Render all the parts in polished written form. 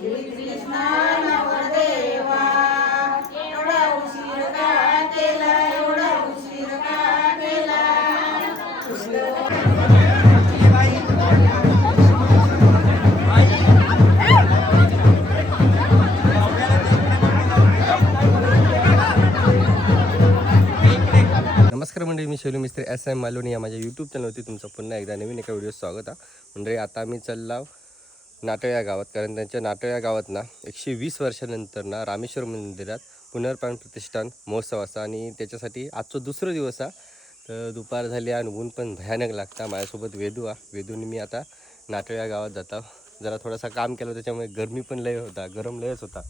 श्रीकृष्णा नवरदेवा एवढा उशीर का केला, एवढा उशीर का केला. नमस्कार मंडळी, मी शैलू मिस्त्री SM मालवणी या माझ्या यूट्यूब चॅनलवरती तुमचं पुन्हा एकदा नवीन एका व्हिडिओ स्वागत आहे. म्हणजे आता आम्ही चालला नाटळ या गावात, कारण त्यांच्या नाटळ या गावात ना 120 वर्षानंतर ना रामेश्वर मंदिरात पुनर्प्राण प्रतिष्ठान महोत्सव असा, आणि त्याच्यासाठी आजचा दुसरा दिवस आहे. तर दुपार झाली आणि ऊन पण भयानक लागता. माझ्यासोबत वेदूने मी आता नाटळ या गावात जाता. जरा थोडासा काम केलं त्याच्यामुळे गरमी पण लय होता, गरम लयच होता.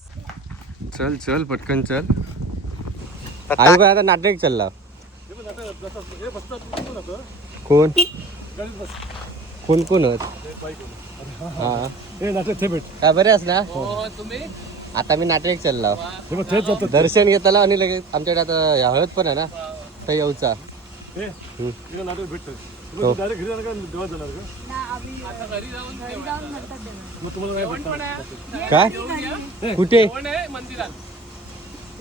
चल चल पटकन चल. आई बाय आता नाटक चालला. कोण कोण कोण काय बरे अस ना. आता मी नाटक चालला, दर्शन घेताला आणि लगेच आमच्याकडे आता हळद पण आहे ना, तर येऊचा. काय कुठे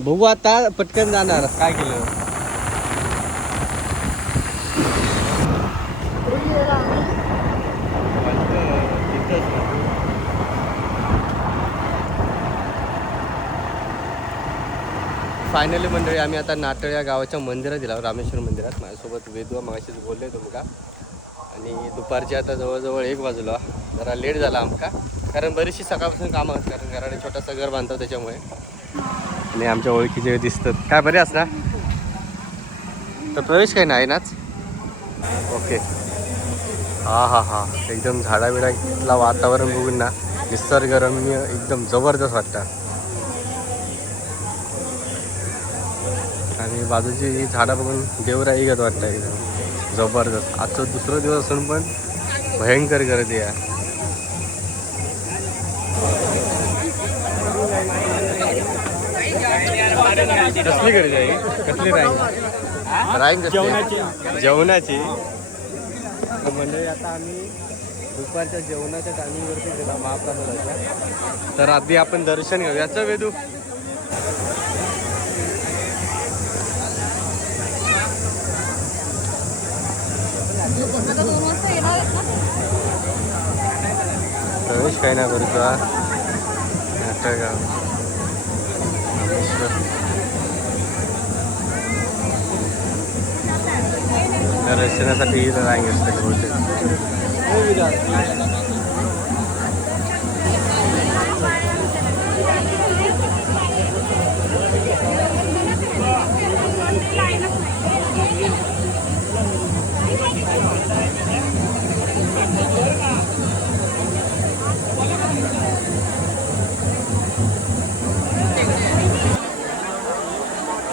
बघू आता, पटकन जाणार. काय केलं फायनली मंडळी, आम्ही आता नाटळ या गावाच्या मंदिरात दिला, रामेश्वर मंदिरात. माझ्यासोबत वेदू मगाशीच बोलले तुमका. आणि दुपारची आता जवळजवळ 1 वाजला. जरा लेट झाला आमका, कारण बरीचशी सकाळपासून कामं असतात, कारण घराने छोटासा घर बांधतो त्याच्यामुळे. आणि आमच्या ओळखीचे दिसतात. काय बरे असणार तर प्रवेश काही नाही नाच. ओके. हा हा हा, एकदम झाडाबिडातला वातावरण बघून ना निसर्गरम्य एकदम जबरदस्त वाटतं. आणि बाजूची ही झाडं बघून देवराई गत वाटतं एकदम जबरदस्त. आजचा दुसरा दिवस असून पण भयंकर गर्दी आहे. कसली गर्दी आहे, कसली राईंग जेवणाची. म्हणजे आता आम्ही दुपारच्या जेवणाच्या टायमिंगवरती गेला महाप्रसादाच्या. तर आधी आपण दर्शन घेऊ याचं वेदू. प्रवेश काही ना करू का नाटक दर्शनासाठी रांग असते बहुतेक.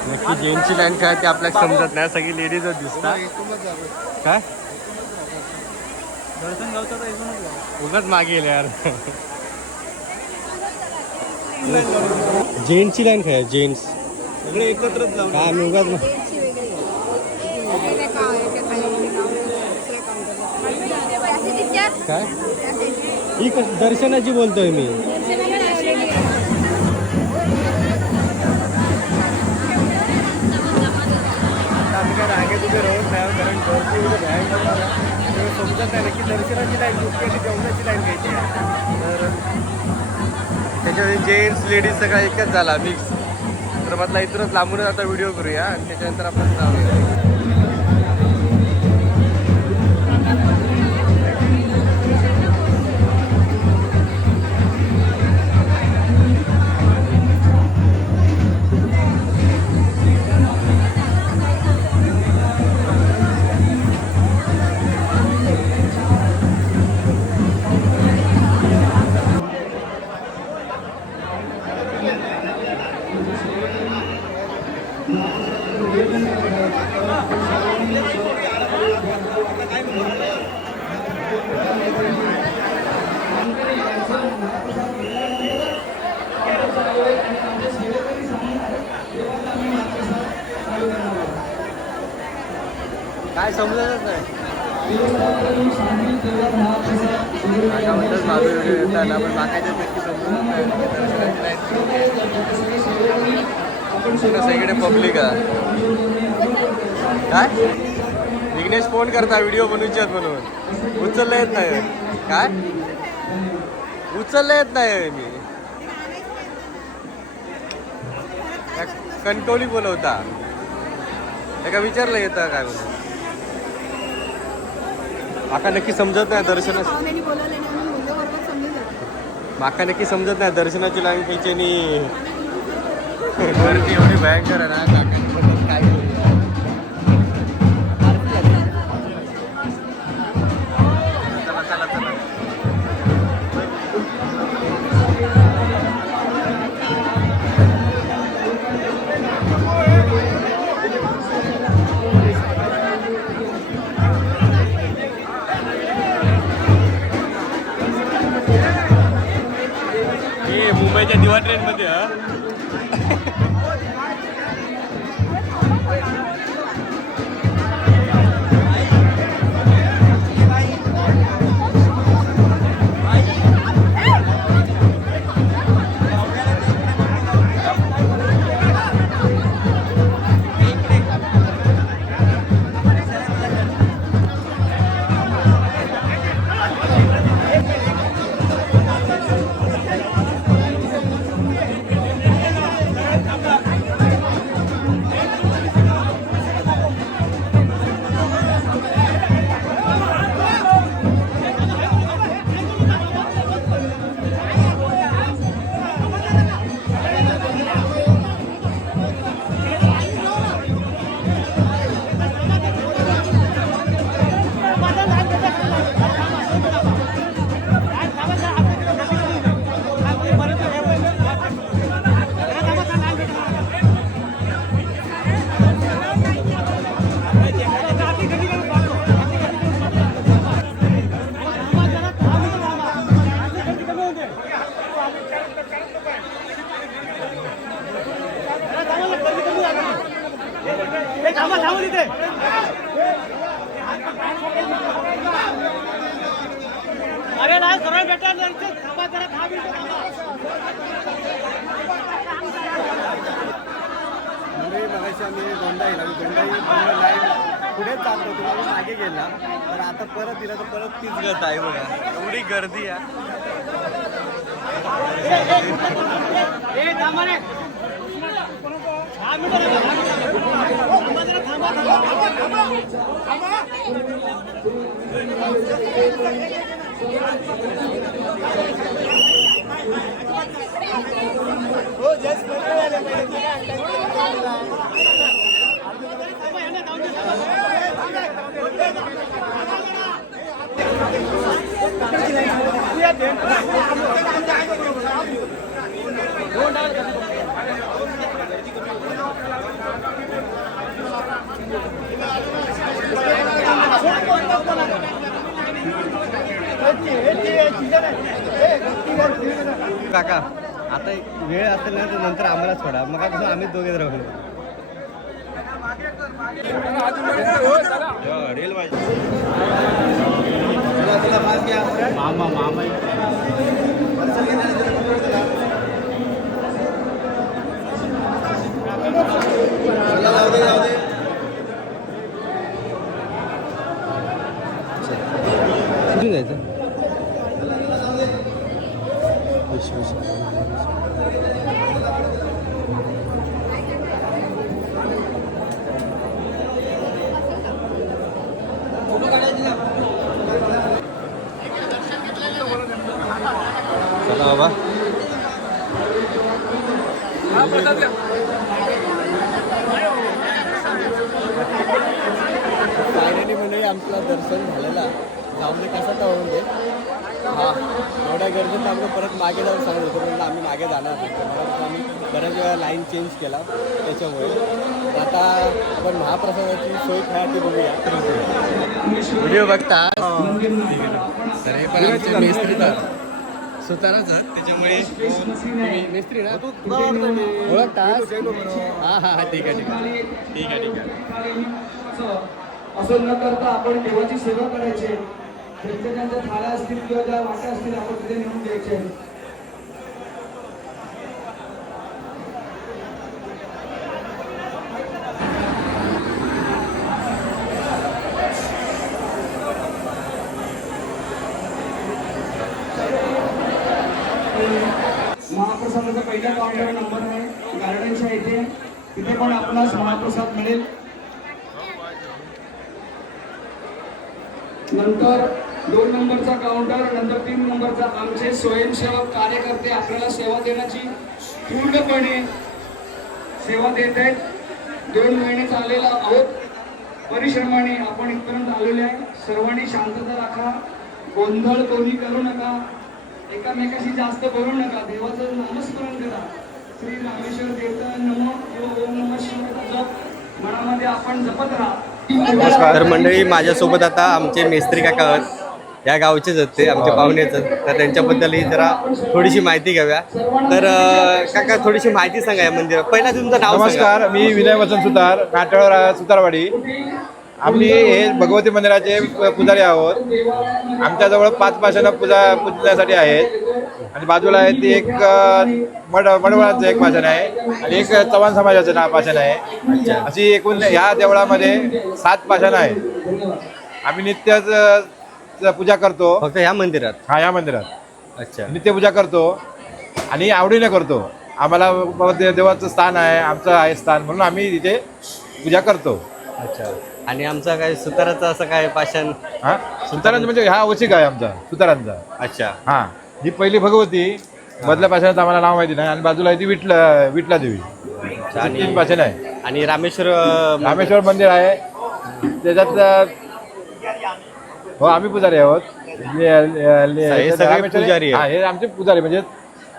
नक्की जेंट्सची लाईन काय ते आपल्याला समजत नाही, सगळी लेडीजच दिसतात. काय उगाच मागे गेले यार. जेंट्सची लाईन काय, जेंट्स सगळे एकत्रच काय आम्ही उगाच काय ही दर्शनाची बोलतोय मी. आम्ही काय रांगेत उभे राहून नाही, कारण गर्दी उभे भयंकर त्यामुळे समजत नाही की दर्शनाची लाईन कुठली आणि जेवणाची लाईन घ्यायची आहे. तर त्याच्यामध्ये जेंट्स लेडीज सगळा एकच झाला मिक्स. तर म्हटलं इथूनच लांबूनच आता व्हिडिओ करूया आणि त्याच्यानंतर आपण जाऊया. काय समजतच नाही. पण बाकायच्या नक्की समजत नाही. संपूर्ण सगळीकडे पब्लिक आहे. काय विघ्नेश फोन करता व्हिडिओ बनवूचे आहेत म्हणून उचलला येत नाही. काय उचलला येत नाही मी कणकवली बोलवता एका विचारलं येतं काय म्हणून. माका नक्की समजत नाही दर्शनाची माका नक्की समजत नाही दर्शनाची लाईन खायची आणि गर्दी एवढी भयंकर आहे ना काकांनी काय करूया. चला चला चला मुंबईच्या दिवा ट्रेन मध्ये अरे नाही सरळ बेटा थांबा जरा 10 मिनिटं मगाशी आम्ही गोंडाई लाईन पुढेच चालतो तुम्हाला मागे गेला तर आता परत दिला तर परत तीच गत आहे बघा एवढी गर्दी आहे. काका आता वेळ असेल ना तर नंतर आम्हाला सोडा मग कसं आम्ही दोघेच राहू. रेल मामा मामा कुठे जायचं चला बाबा फायनली म्हणजे आमचं दर्शन झालेलं जाऊन दे कसं तर होऊन दे. हां एवढ्या गर्दीत आम्ही परत मागे जाऊन सांगत होतो म्हणजे आम्ही मागे जाणार होतो. आम्ही बऱ्याच वेळा लाईन चेंज केला त्याच्यामुळे आता आपण महाप्रसादाची सोय खायची बघूया. व्हिडिओ बघता तर हे पण आमचे मेस्त्री तर सुताराच त्याच्यामुळे मेस्त्री ना तू ओळखतास. हां हां ठीक आहे ठीक आहे ठीक आहे ठीक आहे. असं न करता आपण देवाची सेवा करायची. ज्यांच्या थाळ्या असतील किंवा ज्या वाट्या असतील आपण तिथे नेऊन द्यायचे. महाप्रसादाचा पहिला काउंटर नंबर आहे गार्डनच्या इथे, तिथे पण आपणास महाप्रसाद मिळेल. नंतर 2 नंबरचा काउंटर, नंतर 3 नंबरचा. आमचे स्वयंसेवक कार्यकर्ते आपल्याला सेवा देण्याची पूर्णपणे सेवा देत आहेत. 2 महिने चाललेला आहोत परिश्रमाने आपण इथपर्यंत आलेले आहे. सर्वांनी शांतता राखा, गोंधळ कोणी करू नका, एकामेकाशी जास्त बोलू नका, देवाचं नामस्मरण करा. श्री रामेश्वर देवता नमो किंवा ओम नमः शिवायचा जप मनामध्ये आपण जपत राहा. तर मंडळी, माझ्यासोबत आता आमचे मेस्त्री काका आहेत, या गावचेच आहेत ते, आमच्या पाहुणेच आहेत. तर त्यांच्याबद्दलही जरा थोडीशी माहिती घ्याव्या. तर काका, थोडीशी माहिती सांगा या मंदिरात. पहिला तुमचं नाव सांगा. नमस्कार, मी विनय वसंत सुतार, नाटळ सुतारवाडी. आम्ही हे भगवती मंदिराचे पुजारी आहोत. आमच्याजवळ 5 पाषाणं पूजण्यासाठी आहेत आणि बाजूला आहे ती एक मडवळांचं एक पाषाण आहे आणि एक चव्हाण समाजाचं पाषाण आहे. अशी एकूण ह्या देवळामध्ये 7 पाषाणं आहेत. आम्ही नित्यच पूजा करतो. फक्त ह्या मंदिरात? हा, या मंदिरात. अच्छा. नित्य पूजा करतो आणि आवडीने करतो. आम्हाला देवाचं स्थान आहे, आमचं आहे स्थान, म्हणून आम्ही इथे पूजा करतो. अच्छा. आणि आमचा काय सुताराचा असं काय पाषाण? हा, सुतारांचा म्हणजे हा वशिक आहे आमचा सुतारांचा. अच्छा. हा, ही पहिली भगवती, मधल्या पाषाणाचं आम्हाला नाव माहिती नाही. आणि बाजूला आहे ती विठला देवी. आणि 3 पाषाण आहे. आणि रामेश्वर मंदिर आहे त्याच्यात. हो, आम्ही पुजारी आहोत. पुजारी हा, हे आमचे पुजारी. म्हणजे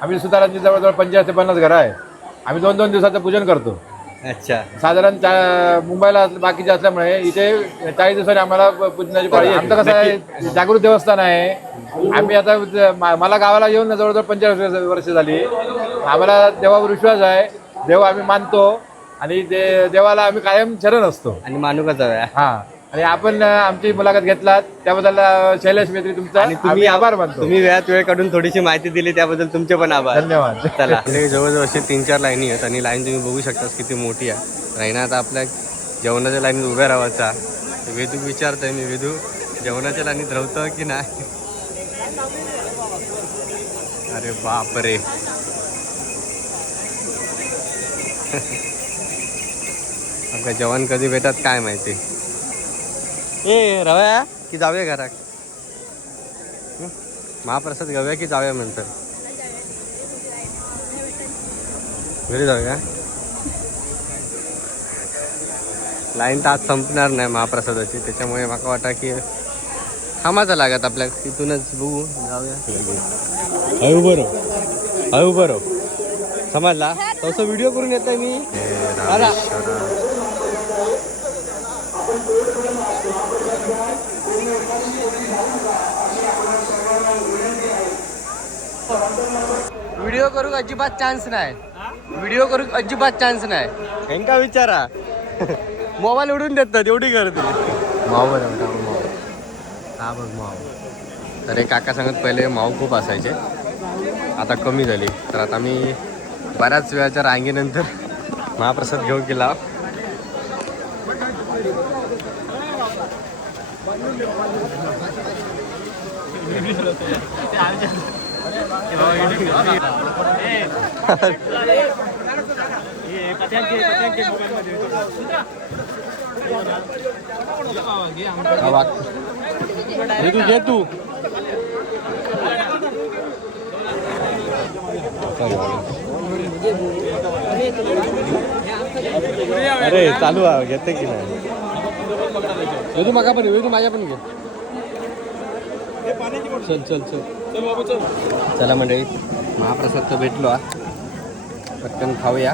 आम्ही सुतारांची जवळजवळ 50 ते 50 घरं आहेत. आम्ही 2-2 दिवसाचं पूजन करतो. अच्छा. साधारण मुंबईला बाकीचे असल्यामुळे इथे 40 दिवसांनी आम्हाला पूजनाची पाळी. आमचं कसं आहे, जागृत देवस्थान आहे. आम्ही आता मला गावाला येऊन जवळजवळ 45 वर्ष झाली. आम्हाला देवावर विश्वास आहे, देव आम्ही मानतो आणि देवाला आम्ही कायम शरण असतो आणि मानू जाऊया. हा. आणि आपण आमची मुलाखत घेतलात त्याबद्दल शैलेश मेत्री तुमचा आणि तुम्ही आभार मानतो. तुम्ही वेळात वेळ काढून थोडीशी माहिती दिली त्याबद्दल तुमचे पण आभार. धन्यवाद. चला. जवळजवळ असे 3-4 लाईनी आहेत आणि लाईन तुम्ही बघू शकता किती मोठी आहे. राहिना आता आपल्या जेवणाच्या लाईनीत उभ्या राहायचा. वेदू विचारतोय मी, वेदू जेवणाच्या लाईनीत राहतं की नाही? अरे बापरे. आपल्या जेवण कधी भेटत काय माहिती. ए रव्या की जाऊया घरात? महाप्रसाद घेऊया की जाऊया नंतर? घरी जाऊया. लाईन तर आज संपणार नाही महाप्रसादाची, त्याच्यामुळे मला वाटतं की थांबायचं लागत आपल्या तिथूनच बघू जाऊया. अयो बरो समजला तसं व्हिडिओ करून येतोय मी. व्हिडिओ करू अजिबात चान्स नाही. व्हिडिओ करू अजिबात चान्स नाही. हेंका विचारा. मोबाईल उडून देतात एवढी गर्दी. माव हा बघ माव. तर एक काका सांगत पहिले माव खूप असायचे, आता कमी झाली. तर आता मी बऱ्याच वेळाच्या रांगेनंतर महाप्रसाद घेऊन गेला. घे तू. अरे चालू आहे, घेते की नाही? वेदू मागा पण, वेदू माझ्या पण घे. चल चल चल चल बाबू चल. चला मंडळी, महाप्रसाद तर भेटलो. पटकन खाऊया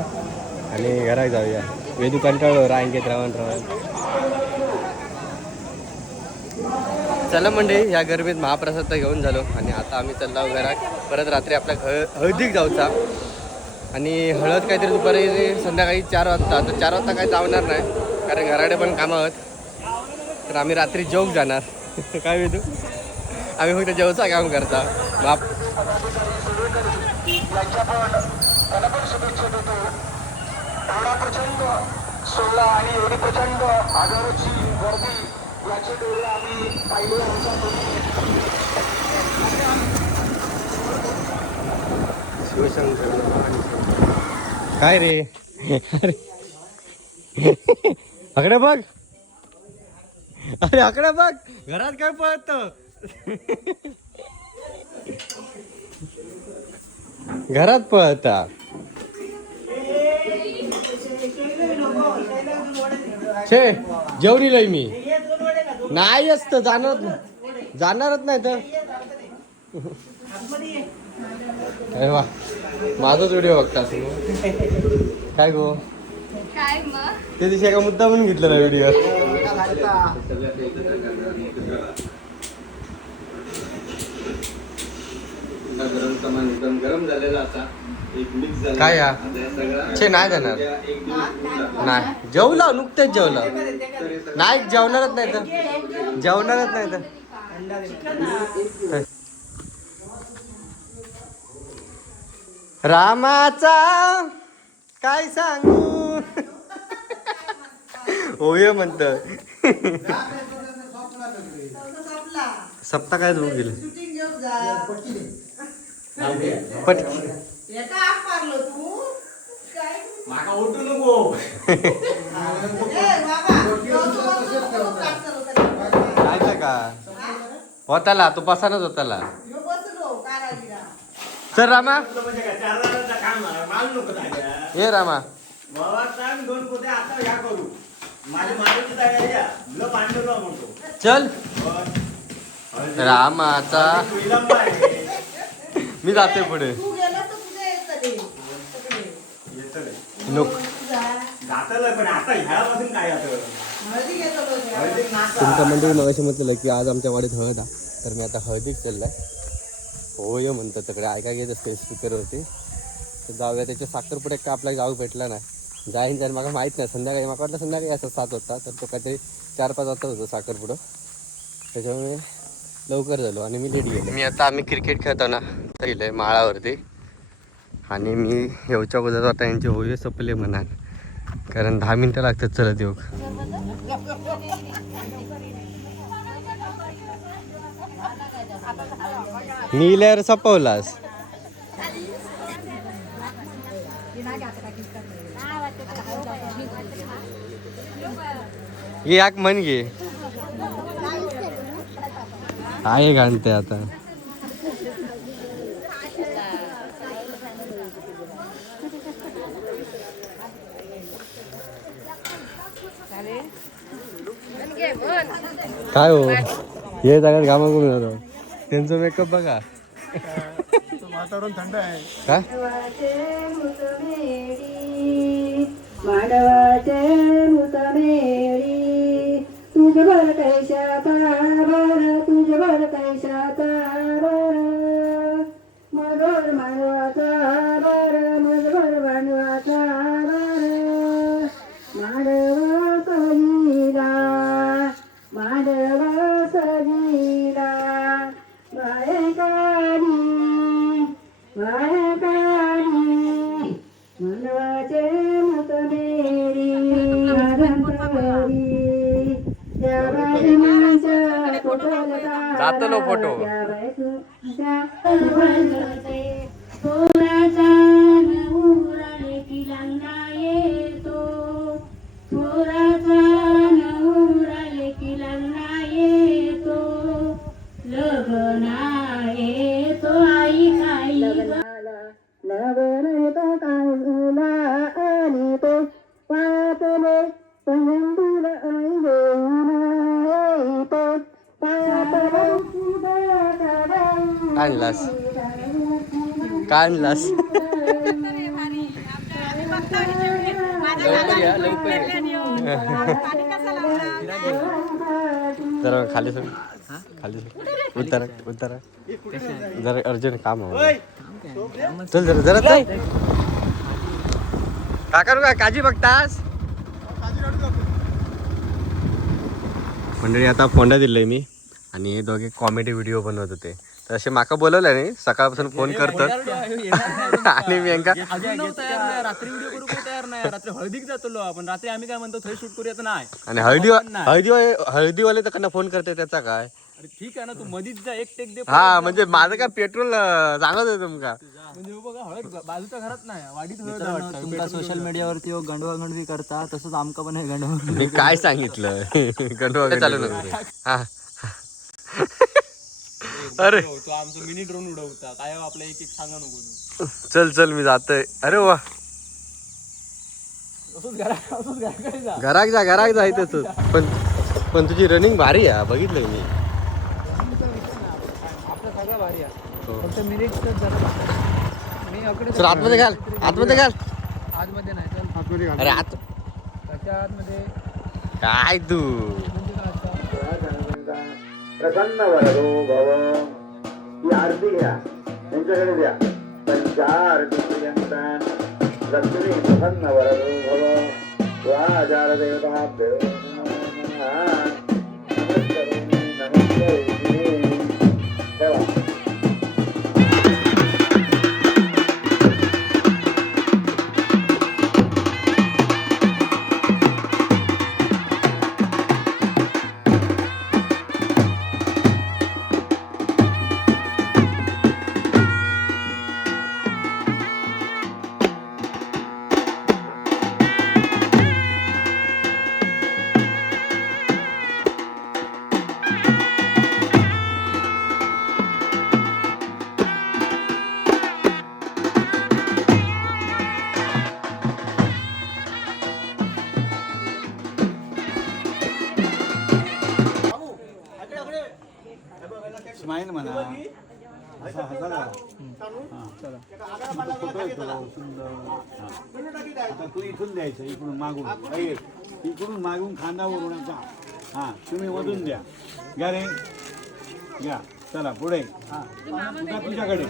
आणि घरात जाऊया. वेदू कंटाळलो रांगेत रावण. चला मंडळी, या गरमीत महाप्रसाद तर घेऊन झालो आणि आता आम्ही चाललो घरात. परत रात्री आपल्या हळदीक जाऊचा आणि हळद काहीतरी दुपारी संध्याकाळी 4 वाजता. तर 4 वाजता काही जाणार नाही कारण घराडे पण कामं आहेत. तर आम्ही रात्री जेवूक जाणार. काय वेदू? आम्ही फक्त जेवचा काम करता. प्रचंड सोहळा आणि एवढी प्रचंड हजारोची गर्दी याची डोळे आम्ही पाहिले. शिवशंकर काय रे अरे आकडे बघ अरे आकडे बघ घरात काय पळत घरात पळता छे जेवढी लय मी नाही असत जाणारच नाही तर अरे वा माझाच व्हिडिओ बघता काय गो काय मग ते दिवशी एका मुद्दा म्हणून घेतलं ना व्हिडिओ गरम झालेला असा एक मिक्स झाला काय या छे नाही देणार नाही जेवला नुकतेच जेवला नाही जेवणारच नाही तर जेवणारच नाही तर रामाचा काय सांगू होय म्हणत सप्ताह काय जाऊ गेलं पटकी माका उठू नको काय का होताला तू पसानच होताला चल रामा म्हणजे काय 4 जणांचा काम माल नको जागा ये रामा बाबा सांग 2 कोटे आता ह्या करू माझी मारूची जागा द्या ल पांडुरंग म्हणतो चल रामाचा विलंब आहे मी जाते पुढे नको जातलं पण आता ह्यापासून काय जातं तुमच्या मंडळी मगाशी म्हटलं की आज आमच्या वाडीत हळद आहे तर मी आता हळदीत चाललाय होय म्हणतं तिकडे ऐका घेत असते स्पीकरवरती तर जाऊया त्याच्या साखरपुड्यात काय आपल्याला जाऊ भेटला नाही जाईन जाईन मला माहीत नाही संध्याकाळी मला वाटलं संध्याकाळी असं 7 वाजता तर तो काहीतरी 4-5 वाजता होतो साखरपुडं त्याच्यामुळे लवकर झालो आणि मी लेट गेलो मी आता आम्ही क्रिकेट खेळतो ना तर गेलो आहे माळावरती आणि मी येऊच्या अगोदर आता यांचे होय सपले म्हणा कारण 10 मिनटं लागतात चलत येऊ मी इल्यावर सपवलास ये याक म्हण घे आहे घालते आता काय हो हे जागात घामा करून जातो त्यांचं मेकअप बघा वातावरण थंड आहे काय मानवाचे मुतमेळी तुझभर कैशाता बर तुझभर कैशाता बर मधुर मानवाचा बर मधुर मानवाचा बर मानव सजीला मानव सजीला बायकानी बायकानी मनवाचे मतमेरी जातो लो फोटो थोराचा नवराले किलांना येतो थोराचा नवराले किलांना येतो लग्ना येतो आई काही लग्न येतो काळूला आणि तो पापले पंजूला येतो आणलास काय आणलास जरा खाली सोड खाली सोड उतारा उतारा जरा अर्जंट काम आहे चल जरा जरा चल का करू काय काजी बघतास मंडळी आता फोंडा दिलंय मी आणि हे दोघे कॉमेडी व्हिडिओ बनवत होते तर असे माका बोलवलं नाही सकाळपासून फोन करतात आणि मी यांका रात्री व्हिडिओ करू काही तयार नाही रात्री हळदीक जातो आपण रात्री आम्ही काय म्हणतो थोडी शूट करूया नाही आणि हळदीवाले तर फोन करते त्याचा काय ठीक आहे ना तू मधीच जा एक टेक दे हा म्हणजे माझं काय पेट्रोल सांगत आहे तुमका म्हणजे बघा हळद बाजूच्या घरात नाही वाडीत तुमका सोशल मीडियावरती गंडवागंडवी करता तसंच आमका पण हे गंडवा मी काय सांगितलं गंडवा चालू नको हा अरे तो आमचं मिनी ड्रोन उडवता काय आपल्या एक एक सांगा नको चल चल मी जातोय अरे वा घराक जा इथेच पण तुझी रनिंग भारी आहे बघितलं मी आपलं सगळं भारी आहे हो. फक्त मिनिट मी अकडे चल आतमध्ये घाल आतमध्ये नाही चल अरे आत त्याच्या आतमध्ये काय तू म्हणजे काय असतं प्रसन्न वरदो भव ही आरती घ्या त्यांच्याकडे द्या पंचारती पर्यंत लक्ष्मी प्रसन्न वरदो भव वाजार देवताभ्यो नमः नमस्करोमि ठेवा स्माईल म्हणा आता तू इथून द्यायचं इकडून मागून इकडून मागून खांदा वरून हा तुम्ही मधून द्या घ्या रे घ्या चला पुढे तुझा तुझ्याकडे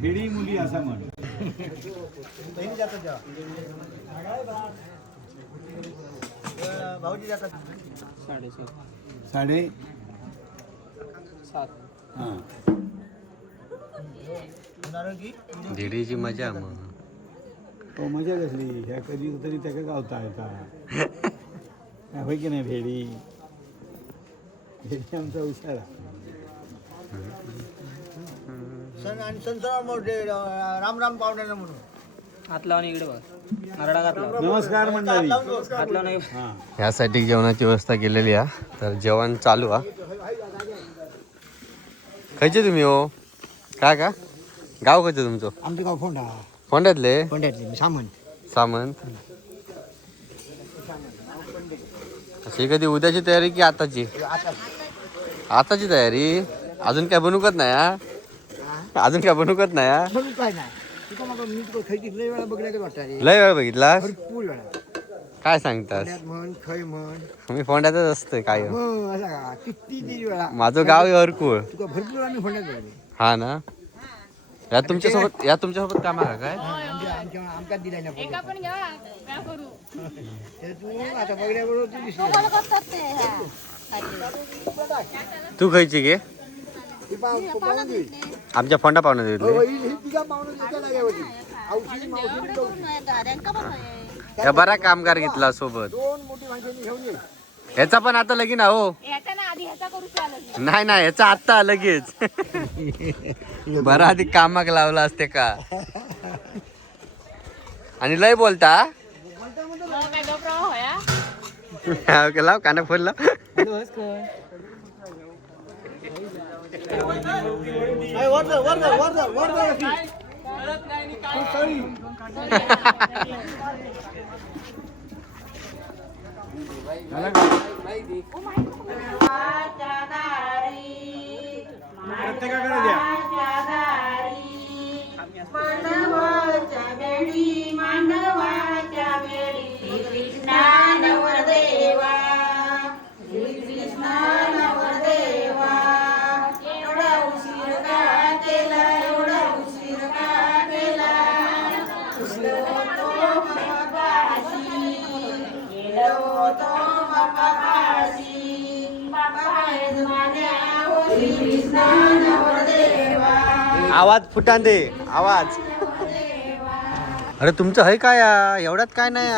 हेडी मुली असा म्हण साडे हां धिडीची मजा मग हो मजा कसली ह्या कधी तरी त्याका गावता येता होय की नाही भेडी भेडी आमचा हुशार आणि संत राम राम पावण्याला म्हणून हात लावून इकडे बघ नारळा घातला नमस्कार मंडळी हात लावून हां ह्यासाठी जेवणाची व्यवस्था केलेली आहे तर जेवण चालू आहे खायचे तुम्ही हो काय का गाव खायचं तुमचं आमचं गाव फोंडा फोंड्यातले फोंड्यातले सामंत सामंत अशी कधी उद्याची तयारी की आताची आताची तयारी अजून काय बनवत नाही हा अजून काय बनवत नाही हा म्हणून काय नाही तुका मग मी तुका खैची लय वेळा बघण्याचं वाटतं रे लय वेळ बघितला भरपूर वेळा काय सांगतास फोंड्यात म्हण खै म्हण मी फोंड्यातच असतोय काय मग असा का किती वेळा माझं गाव आहे हरकुळ तुका भरपूर वेळा मी फोंड्यात बघले हा ना या तुमच्यासोबत काम आहे का काय आमकाच दिला नाही एका पण घ्या काय करू तर तू आता बघण्याबरोबर तू दिसली मला करतात ते ह्या. तू खायची घे ती पाहून घे. आमच्या फोंडा पाहुणे दिले ही तिघा पाहुणे तिच्या जागेवरती औषधी मावशी करून नाही येत, त्यांका पण नाही. या बरा कामगार घेतला सोबत दोन मोठी माणसांनी घेऊन ये ह्याचा पण आता लगीन हो याचा ना आधी ह्याचा करू चालत नाही नाही ह्याचा आत्ता लगेच बरा आधी कामाक लावला असते का आणि लय बोलता काय गप्राव होया लाव काना फोन लाव प्रत्येकाकडे द्या आवाज फुटान दे आवाज अरे तुमचं है काय एवढ्यात काय नाही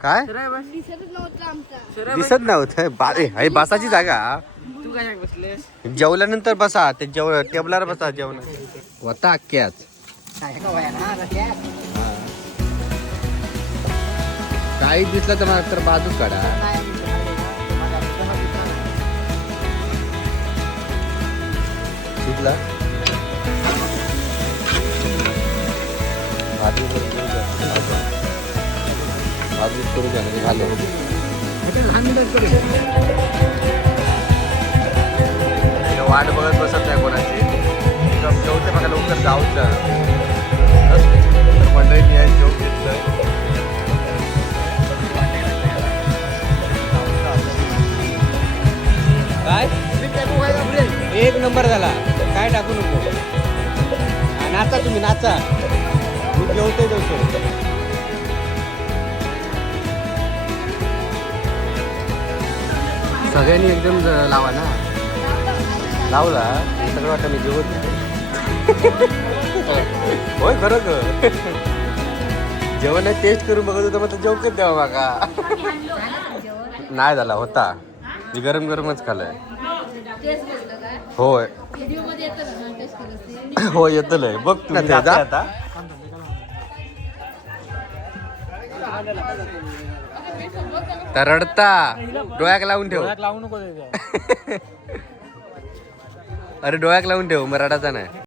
काय दिसतच नव्हतं आमचा दिसत नव्हतं बासाची जागा जेवल्यानंतर बसा ते टेबलावर बसा जेवण होता अख्ख्याच काही दिसलं तर मला तर बाजूच काढा दिसला बाजू करू घ्या घालो वाट बघत बसत नाही कोणाची जेवते बघा लवकर जाऊच मंडळीने या जेवण घेतलं काय एक नंबर झाला काय टाकू नको नाचा तुम्ही नाचा मी जेवतोय जेवतो सगळ्यांनी एकदम लावा ना लावला सगळं वाटतं मी जेवत होय खरं जेवण टेस्ट करून बघत होतं मग जेवत द्यावा बघा नाही झाला होता मी गरम गरमच खाल्लंय होय हो येत बघ तुम्ही आता तर रडता डोळ्याक लावून ठेव लावू नको अरे डोळ्याक लावून ठेव मग रडाचा नाही